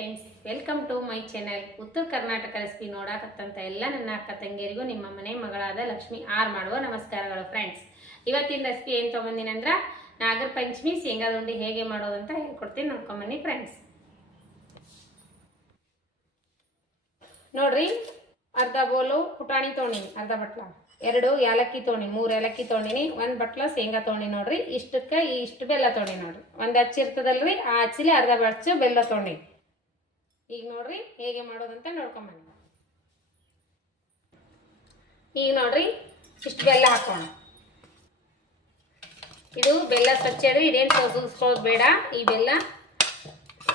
Friends, welcome to my channel. Uttara Karnataka recipe ನೋಡಾಕತ್ತಂತ ಎಲ್ಲ ನನ್ನ ಅಕ್ಕ ತಂಗಿಯರಿಗೂ ನಿಮ್ಮ ಮನೆ ಮಗಳಾದ ಲಕ್ಷ್ಮಿ ಆರ್ ಮಾಡುವ ನಮಸ್ಕಾರಗಳು. ಫ್ರೆಂಡ್ಸ್, ಇವತ್ತಿನ ರೆಸಿಪಿ ಏನು ತೊಗೊಂಡಿನಿ ಅಂದ್ರೆ ನಾಗರ ಪಂಚಮಿ ಶೇಂಗಾದ ಉಂಡಿ ಹೇಗೆ ಮಾಡೋದಂತ ಹೇಳ್ಕೊಡ್ತೀನಿ, ನೋಡ್ಕೊಂಬನ್ನಿ ಫ್ರೆಂಡ್ಸ್. ನೋಡ್ರಿ, ಅರ್ಧ ಬೋಲು ಪುಟಾಣಿ ತೊಗೊಂಡಿನಿ, ಅರ್ಧ ಬಟ್ಲ, 2 ಏಲಕ್ಕಿ ತೊಗೊಂಡಿನಿ, 3 ಏಲಕ್ಕಿ ತೊಗೊಂಡಿನಿ, 1 ಬಟ್ಲ ಶೇಂಗಾ ತೊಗೊಂಡಿನಿ. ನೋಡ್ರಿ, ಇಷ್ಟಕ್ಕೆ ಇಷ್ಟು ಬೆಲ್ಲ ತೊಗೊಂಡಿನಿ. ನೋಡ್ರಿ, 1 ಅಚ್ಚಿ ಇರ್ತದಲ್ರಿ, ಆ ಅಚ್ಚಿಲಿ ಅರ್ಧ ಬಚ್ಚು ಬೆಲ್ಲ ತೊಗೊಂಡಿನಿ. ಈಗ ನೋಡ್ರಿ ಹೇಗೆ ಮಾಡೋದಂತ ನೋಡ್ಕೊಂಬನ್ನಿ. ಈಗ ನೋಡ್ರಿ, ಇಷ್ಟು ಬೆಲ್ಲ ಹಾಕೋಣ. ಇದು ಬೆಲ್ಲ ಸ್ವಚ್ಛ ಅದು, ಇದೇನು ಸೋಸ್ಕೊಳ್ಳೋದು ಬೇಡ. ಈ ಬೆಲ್ಲ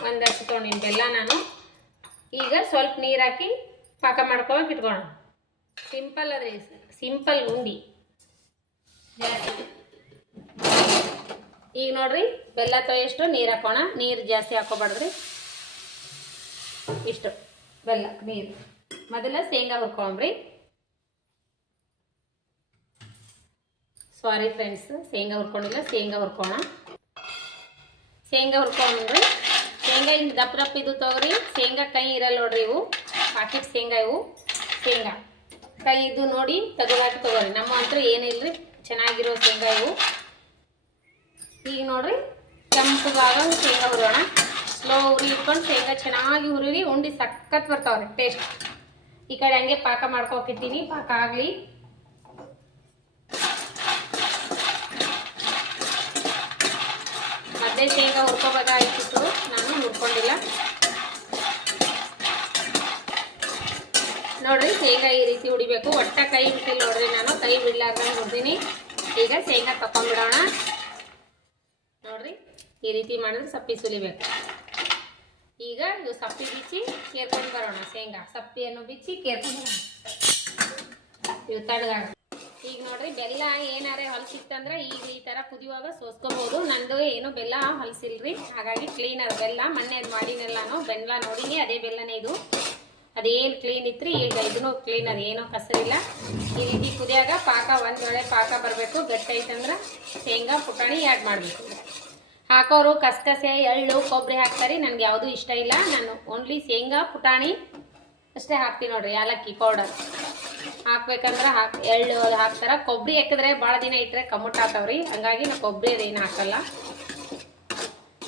1 ಅಚ್ಚು ತೊಗೊಂಡಿನಿ ಬೆಲ್ಲ ನಾನು. ಈಗ ಸ್ವಲ್ಪ ನೀರು ಹಾಕಿ ಪಾಕ ಮಾಡ್ಕೊಳಕ್ಕೆ ಇಟ್ಕೋಣ. ಸಿಂಪಲ್ ಅದ್ರಿ, ಸಿಂಪಲ್ ಉಂಡಿ. ಈಗ ನೋಡ್ರಿ, ಬೆಲ್ಲ ತೊಯ್ಯಷ್ಟು ನೀರು ಹಾಕೋಣ. ನೀರು ಜಾಸ್ತಿ ಹಾಕೋಬಾರ್ದ್ರಿ, ಇಷ್ಟು ಬೆಲ್ಲ ನೀರು. ಮೊದಲ ಶೇಂಗಾ ಹುರ್ಕೊಂಬ್ರಿ. ಸಾರಿ ಫ್ರೆಂಡ್ಸ್, ಶೇಂಗಾ ಹುರ್ಕೊಂಡಿಲ್ಲ, ಶೇಂಗಾ ಹುರ್ಕೋಣ. ಶೇಂಗಾ ಹುರ್ಕೊಂಡ್ರಿ. ಶೇಂಗಾ ಹಿಂಗೆ ದಪ್ಪ ದಪ್ಪ ಇದು ತೊಗೊರಿ. ಶೇಂಗಾ ಕೈ ಇರಲ್ಲ ನೋಡ್ರಿ, ಇವು ಪಾಕೆಟ್ ಶೇಂಗಾ. ಇವು ಶೇಂಗಾ ಕೈ ಇದು ನೋಡಿ ತೆಗೆದಾಕಿ ತೊಗೊರಿ. ನಮ್ಮ ಹತ್ರ ಏನಿಲ್ರಿ, ಚೆನ್ನಾಗಿರೋ ಶೇಂಗಾ ಇವು. ಈಗ ನೋಡ್ರಿ, ಕೆಂಪಗಾಗ ಶೇಂಗಾ ಹುರೋಣ. ಸ್ಲೋ ಉರಿ ಇಟ್ಕೊಂಡು ಶೇಂಗಾ ಚೆನ್ನಾಗಿ ಹುರಿರಿ, ಉಂಡಿ ಸಖತ್ ಬರ್ತಾವ್ರಿ ಟೇಸ್ಟ್. ಈ ಕಡೆ ಹಂಗೆ ಪಾಕ ಮಾಡ್ಕೊಕಿಟ್ಟಿನಿ, ಪಾಕ ಆಗಲಿ. ಮತ್ತೆ ಶೇಂಗಾ ಹುರ್ಕೋಬೇಕಾಗಿತ್ತು, ನಾನು ಹುರ್ಕೊಂಡಿಲ್ಲ. ನೋಡ್ರಿ, ಶೇಂಗಾ ಈ ರೀತಿ ಹುಡಿಬೇಕು. ಒಟ್ಟ ಕೈ ಬಿಟ್ಟಿಲ್ಲ ನೋಡ್ರಿ, ನಾನು ಕೈ ಬಿಡ್ಲಾರ್ದಂಗೆ ಹುಡ್ದೀನಿ. ಈಗ ಶೇಂಗಾ ತಕೊಂಡ್ಬಿಡೋಣ. ನೋಡ್ರಿ, ಈ ರೀತಿ ಮಾಡಿದ್ರೆ ಸಪ್ಪಿ ಸುಲಿಬೇಕು. ಈಗ ಇವು ಸಪ್ಪಿ ಬಿಚ್ಚಿ ಕೇರ್ಕೊಂಡು ಬರೋಣ. ಶೇಂಗಾ ಸಪ್ಪಿಯನ್ನು ಬಿಚ್ಚಿ ಕೇರ್ಕೊಂಡು ಬರೋಣ. ಇವು ತಣ್ಣಗಾಗ. ಈಗ ನೋಡ್ರಿ, ಬೆಲ್ಲ ಏನಾರೇ ಹೊಲಸಿತ್ತಂದ್ರೆ ಈಗ ಈ ಥರ ಕುದಿಯುವಾಗ ಸೋಸ್ಕೋಬೋದು. ನಂದು ಏನು ಬೆಲ್ಲ ಹೊಲಸಿಲ್ರಿ, ಹಾಗಾಗಿ ಕ್ಲೀನ್ ಅದು ಬೆಲ್ಲ. ಮೊನ್ನೆ ಅದು ಮಾಡಿನೆಲ್ಲ ನಾನು ಬೆಲ್ಲ ನೋಡಿನಿ, ಅದೇ ಬೆಲ್ಲನೇ ಇದು. ಅದೇನು ಕ್ಲೀನ್ ಇತ್ತು. ಈಗ ಇದನ್ನು ಕ್ಲೀನ್, ಅದು ಏನೋ ಕಸರಿಲ್ಲ. ಈ ರೀತಿ ಕುದಿಯಾಗ ಪಾಕ ಒಂದು ವೇಳೆ ಪಾಕ ಬರಬೇಕು. ಗಟ್ಟೈತಂದ್ರೆ ಶೇಂಗಾ ಪುಟಾಣಿ ಆ್ಯಡ್ ಮಾಡಬೇಕು. ಹಾಕೋರು ಕಸಕಸೆ, ಎಳ್ಳು, ಕೊಬ್ಬರಿ ಹಾಕ್ತಾರೆ. ನನಗೆ ಯಾವುದೂ ಇಷ್ಟ ಇಲ್ಲ. ನಾನು ಓನ್ಲಿ ಶೇಂಗಾ ಪುಟಾಣಿ ಅಷ್ಟೇ ಹಾಕ್ತೀನಿ. ನೋಡ್ರಿ, ಏಲಕ್ಕಿ ಪೌಡರ್ ಹಾಕ್ಬೇಕಂದ್ರೆ ಎಳ್ಳು ಅದು ಹಾಕ್ತಾರೆ. ಕೊಬ್ಬರಿ ಹಾಕಿದ್ರೆ ಭಾಳ ದಿನ ಇಟ್ಟರೆ ಕಮ್ಮುಟ್ ಆಗ್ತಾವ್ರಿ, ಹಂಗಾಗಿ ನಾನು ಕೊಬ್ಬರಿ ಅದೇನು ಹಾಕಲ್ಲ.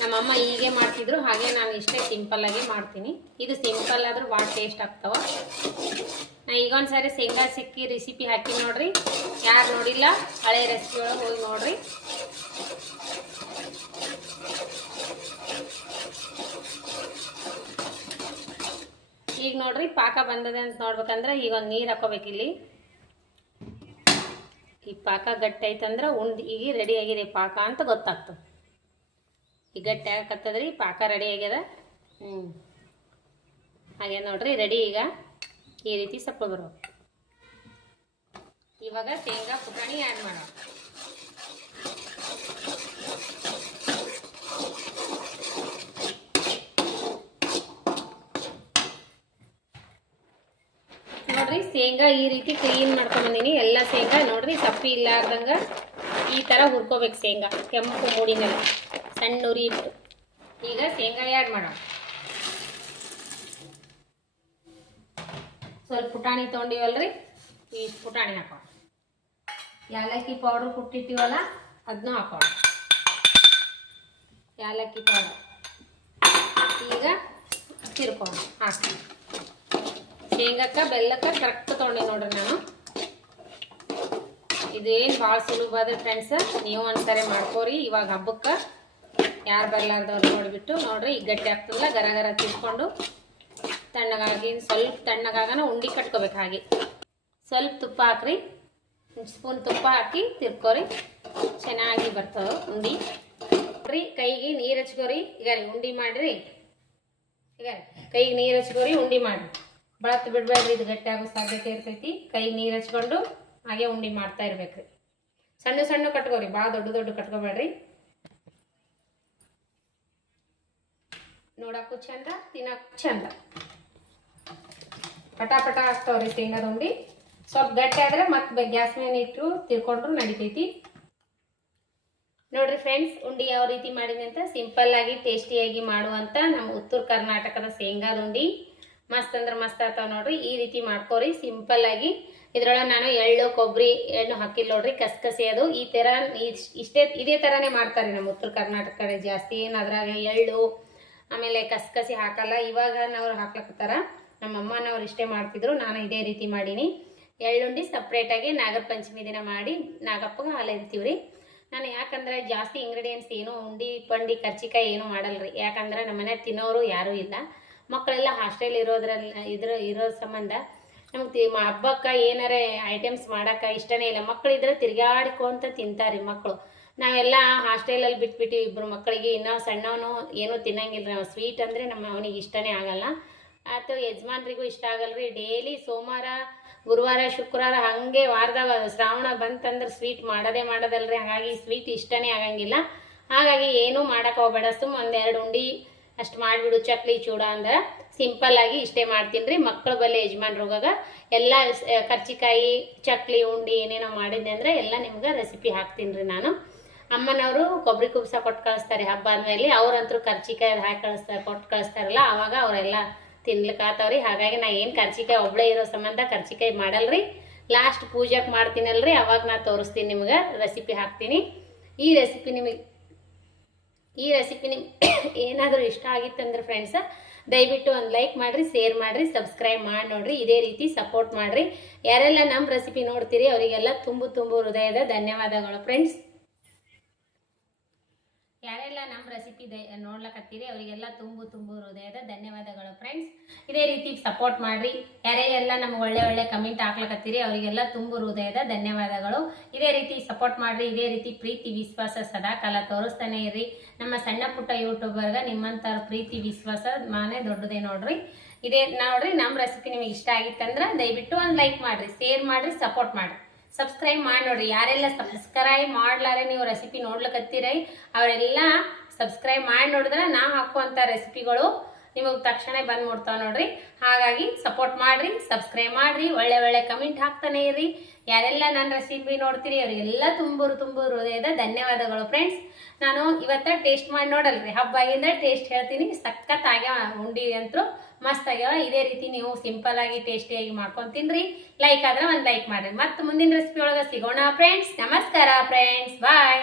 ನಮ್ಮಮ್ಮ ಹೀಗೆ ಮಾಡ್ತಿದ್ರು, ಹಾಗೆ ನಾನು ಇಷ್ಟೇ ಸಿಂಪಲ್ಲಾಗಿ ಮಾಡ್ತೀನಿ. ಇದು ಸಿಂಪಲ್ ಆದ್ರೂ ಭಾಳ ಟೇಸ್ಟ್ ಆಗ್ತಾವ. ನಾ ಈಗೊಂದು ಸಾರಿ ಶೇಂಗಾ ಸಿಕ್ಕಿ ರೆಸಿಪಿ ಹಾಕಿ ನೋಡ್ರಿ. ಯಾರು ನೋಡಿಲ್ಲ, ಹಳೆ ರೆಸಿಪಿ ಒಳಗೆ ಹೋಗಿ ನೋಡ್ರಿ. ಈಗ ನೋಡ್ರಿ, ಪಾಕ ಬಂದದೆ ಅಂತ ನೋಡ್ಬೇಕಂದ್ರೆ ಈಗ ಒಂದು ನೀರು ಹಾಕೋಬೇಕಿಲ್ಲಿ. ಈ ಪಾಕ ಗಟ್ಟಿ ಐತಂದ್ರೆ ಉಂಡಿ ಈಗ ರೆಡಿ ಆಗಿದೆ ಪಾಕ ಅಂತ ಗೊತ್ತಾಗ್ತದೆ. ಈಗ ಗಟ್ಟಿ ಆಗಕತ್ತದ್ರಿ, ಪಾಕ ರೆಡಿ ಆಗ್ಯದ. ಹಾಗೆ ನೋಡ್ರಿ, ರೆಡಿ. ಈಗ ಈ ರೀತಿ ಸಪ್ಪು ಬರೋ. ಇವಾಗ ಶೇಂಗಾ ಪುಟಾಣಿ ಆ್ಯಡ್ ಮಾಡೋಣ. ನೋಡ್ರಿ, ಶೇಂಗಾ ಈ ರೀತಿ ಕ್ಲೀನ್ ಮಾಡ್ಕೊಂಬಂದಿನಿ. ಎಲ್ಲ ಶೇಂಗಾ ನೋಡ್ರಿ, ಸಪ್ಪಿ ಇಲ್ಲಾರ್ದಂಗೆ ಈ ಥರ ಹುರ್ಕೋಬೇಕು. ಶೇಂಗಾ ಕೆಂಪು ಮೂಡಿನೆಲ್ಲ ಸಣ್ಣ ಉರಿ ಇಟ್ಟು. ಈಗ ಶೇಂಗಾ ಆ್ಯಡ್ ಮಾಡೋಣ. ಸ್ವಲ್ಪ ಪುಟಾಣಿ ತೊಗೊಂಡಿವಲ್ರಿ, ಇಷ್ಟು ಪುಟಾಣಿ ಹಾಕೋಣ. ಏಲಕ್ಕಿ ಪೌಡ್ರ್ ಕುಟ್ಟಿಟ್ಟಿವಲ್ಲ, ಅದನ್ನೂ ಹಾಕೋಣ. ಏಲಕ್ಕಿ ಪೌಡರ್ ಈಗ ತಿರ್ಕೋಣ. ಹಾಕಿ ಶೇಂಗಕ್ಕೆ ಬೆಲ್ಲಕ್ಕೆ ಕರೆಕ್ಟ್ ತೊಗೊಂಡೆ ನೋಡ್ರಿ ನಾನು. ಇದೇನು ಭಾಳ ಸುಲಭ ಅದ ಫ್ರೆಂಡ್ಸ್, ನೀವು ಒಂದ್ಸರಿ ಮಾಡ್ಕೋರಿ. ಇವಾಗ ಹಬ್ಬಕ್ಕೆ ಯಾರು ಬರಲಾರ್ದವ್ರು ನೋಡಿಬಿಟ್ಟು ನೋಡ್ರಿ, ಈಗ ಗಟ್ಟಿ ಆಗ್ತದಲ್ಲ, ಗರ ಗರ ತಿರ್ಕೊಂಡು ತಣ್ಣಗಾಗಿ ಸ್ವಲ್ಪ ತಣ್ಣಗಾಗನ ಉಂಡಿ ಕಟ್ಕೋಬೇಕು. ಹಾಗೆ ಸ್ವಲ್ಪ ತುಪ್ಪ ಹಾಕ್ರಿ, 1 ಸ್ಪೂನ್ ತುಪ್ಪ ಹಾಕಿ ತಿರ್ಕೋರಿ, ಚೆನ್ನಾಗಿ ಬರ್ತವೆ ಉಂಡಿ. ನೋಡ್ರಿ, ಕೈಗೆ ನೀರು ಹಚ್ಕೋರಿ. ಈಗ ಉಂಡಿ ಮಾಡಿರಿ. ಈಗ ಕೈಗೆ ನೀರು ಹಚ್ಕೋರಿ, ಉಂಡಿ ಮಾಡಿರಿ. ಬಳತ್ ಬಿಡ್ಬೇಡ್ರಿ, ಇದು ಗಟ್ಟಿ ಆಗೋ ಸಾಧ್ಯತೆ ಇರ್ತೈತಿ. ಕೈ ನೀರು ಹಚ್ಕೊಂಡು ಹಾಗೆ ಉಂಡಿ ಮಾಡ್ತಾ ಇರ್ಬೇಕ್ರಿ. ಸಣ್ಣ ಸಣ್ಣ ಕಟ್ಕೋರಿ, ಭಾಳ ದೊಡ್ಡ ದೊಡ್ಡ ಕಟ್ಕೋಬೇಡ್ರಿ. ನೋಡಕ್ಕೂ ಚಂದ, ತಿನ್ನಕ್ಕೂ ಚಂದ, ಪಟ ಪಟ ಆಗ್ತಾವ್ರಿ ಶೇಂಗಾದ ಉಂಡಿ. ಸ್ವಲ್ಪ ಗಟ್ಟಿ ಆದ್ರೆ ಮತ್ತೆ ಗ್ಯಾಸ್ ಮೇಲೆ ಇಟ್ಟು ತಿರ್ಕೊಂಡ್ರು ನಡಿತೈತಿ. ನೋಡ್ರಿ ಫ್ರೆಂಡ್ಸ್, ಉಂಡಿ ಯಾವ ರೀತಿ ಮಾಡಿದೆ ಅಂತ ಸಿಂಪಲ್ ಆಗಿ ಟೇಸ್ಟಿಯಾಗಿ ಮಾಡುವಂತ ನಮ್ಮ ಉತ್ತರ ಕರ್ನಾಟಕದ ಶೇಂಗಾದ ಉಂಡಿ ಮಸ್ತ್ ಅಂದ್ರೆ ಮಸ್ತ್ ಆಗ್ತಾವ ನೋಡ್ರಿ. ಈ ರೀತಿ ಮಾಡ್ಕೋರಿ ಸಿಂಪಲ್ ಆಗಿ. ಇದ್ರೊಳಗೆ ನಾನು ಎಳ್ಳು ಕೊಬ್ಬರಿ ಎಣ್ಣು ಹಾಕಿಲ್ಲ ನೋಡ್ರಿ, ಕಸಕಸಿ ಅದು ಈ ತರ ಇದೇ ತರಾನೇ ಮಾಡ್ತಾರೆ ನಮ್ಮ ಉತ್ತರ ಕರ್ನಾಟಕ ಕಡೆ ಜಾಸ್ತಿ. ಏನು ಅದ್ರಾಗ ಎಳ್ಳು ಆಮೇಲೆ ಕಸಕಸಿ ಹಾಕಲ್ಲ. ಇವಾಗ ನಾವು ಹಾಕ್ಲಕತ್ತಾರ, ನಮ್ಮ ಅಮ್ಮನವ್ರು ಇಷ್ಟೇ ಮಾಡ್ತಿದ್ರು, ನಾನು ಇದೇ ರೀತಿ ಮಾಡೀನಿ. ಎಳ್ಳುಂಡಿ ಸಪ್ರೇಟಾಗಿ ನಾಗರ ಪಂಚಮಿ ದಿನ ಮಾಡಿ ನಾಗಪ್ಪಗೆ ಹಾಲು ಇರ್ತೀವ್ರಿ. ನಾನು ಯಾಕಂದ್ರೆ ಜಾಸ್ತಿ ಇಂಗ್ರೀಡಿಯೆಂಟ್ಸ್ ಏನು ಉಂಡಿ ಪಂಡಿ ಕರ್ಚಿಕಾಯಿ ಏನು ಮಾಡಲ್ರಿ. ಯಾಕಂದ್ರೆ ನಮ್ಮ ಮನೆ ತಿನ್ನೋರು ಯಾರೂ ಇಲ್ಲ, ಮಕ್ಕಳೆಲ್ಲ ಹಾಸ್ಟೆಲ್ ಇರೋ ಸಂಬಂಧ ನಮಗೆ ಹಬ್ಬಕ್ಕೆ ಏನಾರೇ ಐಟಮ್ಸ್ ಮಾಡೋಕೆ ಇಷ್ಟನೇ ಇಲ್ಲ. ಮಕ್ಕಳಿದ್ರೆ ತಿರ್ಗಾಡ್ಕೊಂತ ತಿಂತಾರೆ ಮಕ್ಕಳು. ನಾವೆಲ್ಲ ಹಾಸ್ಟೆಲಲ್ಲಿ ಬಿಟ್ಬಿಟ್ಟು ಇಬ್ಬರು ಮಕ್ಕಳಿಗೆ, ಇನ್ನೂ ಸಣ್ಣವನು ಏನೂ ತಿನ್ನಂಗಿಲ್ಲ. ನಾವು ಸ್ವೀಟ್ ಅಂದರೆ ನಮ್ಮ ಅವನಿಗೆ ಇಷ್ಟನೇ ಆಗಲ್ಲ, ಅಥವಾ ಯಜಮಾನ್ರಿಗೂ ಇಷ್ಟ ಆಗಲ್ರಿ. ಡೈಲಿ ಸೋಮವಾರ ಗುರುವಾರ ಶುಕ್ರವಾರ ಹಾಗೆ ವಾರದಾಗ ಶ್ರಾವಣ ಬಂತಂದ್ರೆ ಸ್ವೀಟ್ ಮಾಡೋದಲ್ರಿ. ಹಾಗಾಗಿ ಸ್ವೀಟ್ ಇಷ್ಟನೇ ಆಗಂಗಿಲ್ಲ. ಹಾಗಾಗಿ ಏನೂ ಮಾಡೋಕೆ ಹೋಗಬೇಡ, ಒಂದೆರಡು ಉಂಡಿ ಅಷ್ಟು ಮಾಡಿಬಿಡು, ಚಕ್ಲಿ ಚೂಡ ಅಂದ್ರೆ ಸಿಂಪಲ್ ಆಗಿ ಇಷ್ಟೇ ಮಾಡ್ತೀನಿ ರೀ. ಮಕ್ಕಳ ಬಲ್ಲೆ ಯಜಮಾನ್ರೋಗಾಗ ಎಲ್ಲ ಕರ್ಚಿಕಾಯಿ ಚಕ್ಲಿ ಉಂಡಿ ಏನೇನೋ ಮಾಡಿದ್ದೆ ಅಂದ್ರೆ ಎಲ್ಲ ನಿಮ್ಗೆ ರೆಸಿಪಿ ಹಾಕ್ತೀನಿ ರೀ ನಾನು. ಅಮ್ಮನವರು ಕೊಬ್ಬರಿ ಕುಬ್ಸ ಕೊಟ್ಟು ಕಳಿಸ್ತಾರೆ ಹಬ್ಬ ಆದ್ಮೇಲೆ. ಅವ್ರಂತರೂ ಕರ್ಚಿಕಾಯಿ ಹಾಕಿ ಕೊಟ್ಟು ಕಳಿಸ್ತಾರಲ್ಲ, ಅವಾಗ ಅವರೆಲ್ಲ ತಿನ್ಲಿಕ್ಕಾತವ್ರಿ. ಹಾಗಾಗಿ ನಾ ಏನು ಕರ್ಚಿಕಾಯಿ ಒಬ್ಳೆ ಇರೋ ಸಂಬಂಧ ಕರ್ಚಿಕಾಯಿ ಮಾಡಲ್ರಿ. ಲಾಸ್ಟ್ ಪೂಜೆಗೆ ಮಾಡ್ತೀನಲ್ರಿ, ಅವಾಗ ನಾ ತೋರಿಸ್ತೀನಿ ನಿಮ್ಗೆ, ರೆಸಿಪಿ ಹಾಕ್ತೀನಿ. ಈ ರೆಸಿಪಿ ನಿಮಗೆ ಏನಾದರೂ ಇಷ್ಟ ಆಗಿತ್ತಂದ್ರೆ ಫ್ರೆಂಡ್ಸ್, ದಯವಿಟ್ಟು ಒಂದು ಲೈಕ್ ಮಾಡಿರಿ, ಶೇರ್ ಮಾಡಿರಿ, ಸಬ್ಸ್ಕ್ರೈಬ್ ಮಾಡಿ ನೋಡ್ರಿ. ಇದೇ ರೀತಿ ಸಪೋರ್ಟ್ ಮಾಡಿರಿ. ಯಾರೆಲ್ಲ ನಮ್ಮ ರೆಸಿಪಿ ನೋಡ್ತೀರಿ ಅವರಿಗೆಲ್ಲ ತುಂಬು ಹೃದಯದ ಧನ್ಯವಾದಗಳು ಫ್ರೆಂಡ್ಸ್. ಯಾರೆಲ್ಲ ನಮ್ಮ ರೆಸಿಪಿ ನೋಡ್ಲಕತ್ತೀರಿ ಅವರಿಗೆಲ್ಲ ತುಂಬು ಹೃದಯದ ಧನ್ಯವಾದಗಳು ಫ್ರೆಂಡ್ಸ್. ಇದೇ ರೀತಿ ಸಪೋರ್ಟ್ ಮಾಡಿರಿ. ಯಾರೆಲ್ಲ ನಮ್ಗೆ ಒಳ್ಳೆ ಕಮೆಂಟ್ ಹಾಕ್ಲಕತ್ತೀರಿ ಅವರಿಗೆಲ್ಲ ತುಂಬು ಹೃದಯದ ಧನ್ಯವಾದಗಳು. ಇದೇ ರೀತಿ ಸಪೋರ್ಟ್ ಮಾಡಿರಿ. ಇದೇ ರೀತಿ ಪ್ರೀತಿ ವಿಶ್ವಾಸ ಸದಾ ಕಾಲ ತೋರಿಸ್ತಾನೆ ಇರ್ರಿ. ನಮ್ಮ ಸಣ್ಣ ಪುಟ್ಟ ಯೂಟ್ಯೂಬರ್ಗೆ ನಿಮ್ಮಂಥ ಪ್ರೀತಿ ವಿಶ್ವಾಸ ಮಾನೇ ದೊಡ್ಡದೇ ನೋಡ್ರಿ. ಇದೇ ನೋಡ್ರಿ, ನಮ್ಮ ರೆಸಿಪಿ ನಿಮಗೆ ಇಷ್ಟ ಆಗಿತ್ತಂದ್ರೆ ದಯವಿಟ್ಟು ಒಂದು ಲೈಕ್ ಮಾಡಿರಿ, ಶೇರ್ ಮಾಡಿರಿ, ಸಪೋರ್ಟ್ ಮಾಡಿರಿ, ಸಬ್ಸ್ಕ್ರೈಬ್ ಮಾಡಿ ನೋಡ್ರಿ. ಯಾರೆಲ್ಲ ಸಬ್ಸ್ಕ್ರೈಬ್ ಮಾಡ್ಲಾರೆ ನೀವು ರೆಸಿಪಿ ನೋಡ್ಲಕತ್ತೀರಿ ಅವರೆಲ್ಲ ಸಬ್ಸ್ಕ್ರೈಬ್ ಮಾಡಿ ನೋಡಿದ್ರೆ ನಾ ಹಾಕುವಂಥ ರೆಸಿಪಿಗಳು ನಿಮಗೆ ತಕ್ಷಣ ಬಂದು ಮುಡ್ತಾವ ನೋಡ್ರಿ. ಹಾಗಾಗಿ ಸಪೋರ್ಟ್ ಮಾಡಿರಿ, ಸಬ್ಸ್ಕ್ರೈಬ್ ಮಾಡಿರಿ, ಒಳ್ಳೆ ಕಮೆಂಟ್ ಹಾಕ್ತಾನೆ ಇರ್ರಿ. ಯಾರೆಲ್ಲ ನನ್ನ ರೆಸಿಪಿ ನೋಡ್ತೀರಿ ಅವರಿಗೆಲ್ಲ ತುಂಬು ಹೃದಯದ ಧನ್ಯವಾದಗಳು ಫ್ರೆಂಡ್ಸ್. ನಾನು ಇವತ್ತ ಟೇಸ್ಟ್ ಮಾಡಿ ನೋಡಲ್ರಿ, ಹಬ್ಬ ಆಗಿಂದ ಟೇಸ್ಟ್ ಹೇಳ್ತೀನಿ. ಸಖತ್ ಆಗ್ಯಾವ ಉಂಡಿ ಅಂತೂ ಮಸ್ತ್ ಆಗ್ಯಾವ. ಇದೇ ರೀತಿ ನೀವು ಸಿಂಪಲ್ ಆಗಿ ಟೇಸ್ಟಿಯಾಗಿ ಮಾಡ್ಕೊಂಡು ತಿನ್ರಿ. ಲೈಕ್ ಆದ್ರೆ ಒಂದು ಲೈಕ್ ಮಾಡಿರಿ. ಮತ್ತೆ ಮುಂದಿನ ರೆಸಿಪಿ ಒಳಗೆ ಸಿಗೋಣ ಫ್ರೆಂಡ್ಸ್. ನಮಸ್ಕಾರ ಫ್ರೆಂಡ್ಸ್, ಬಾಯ್.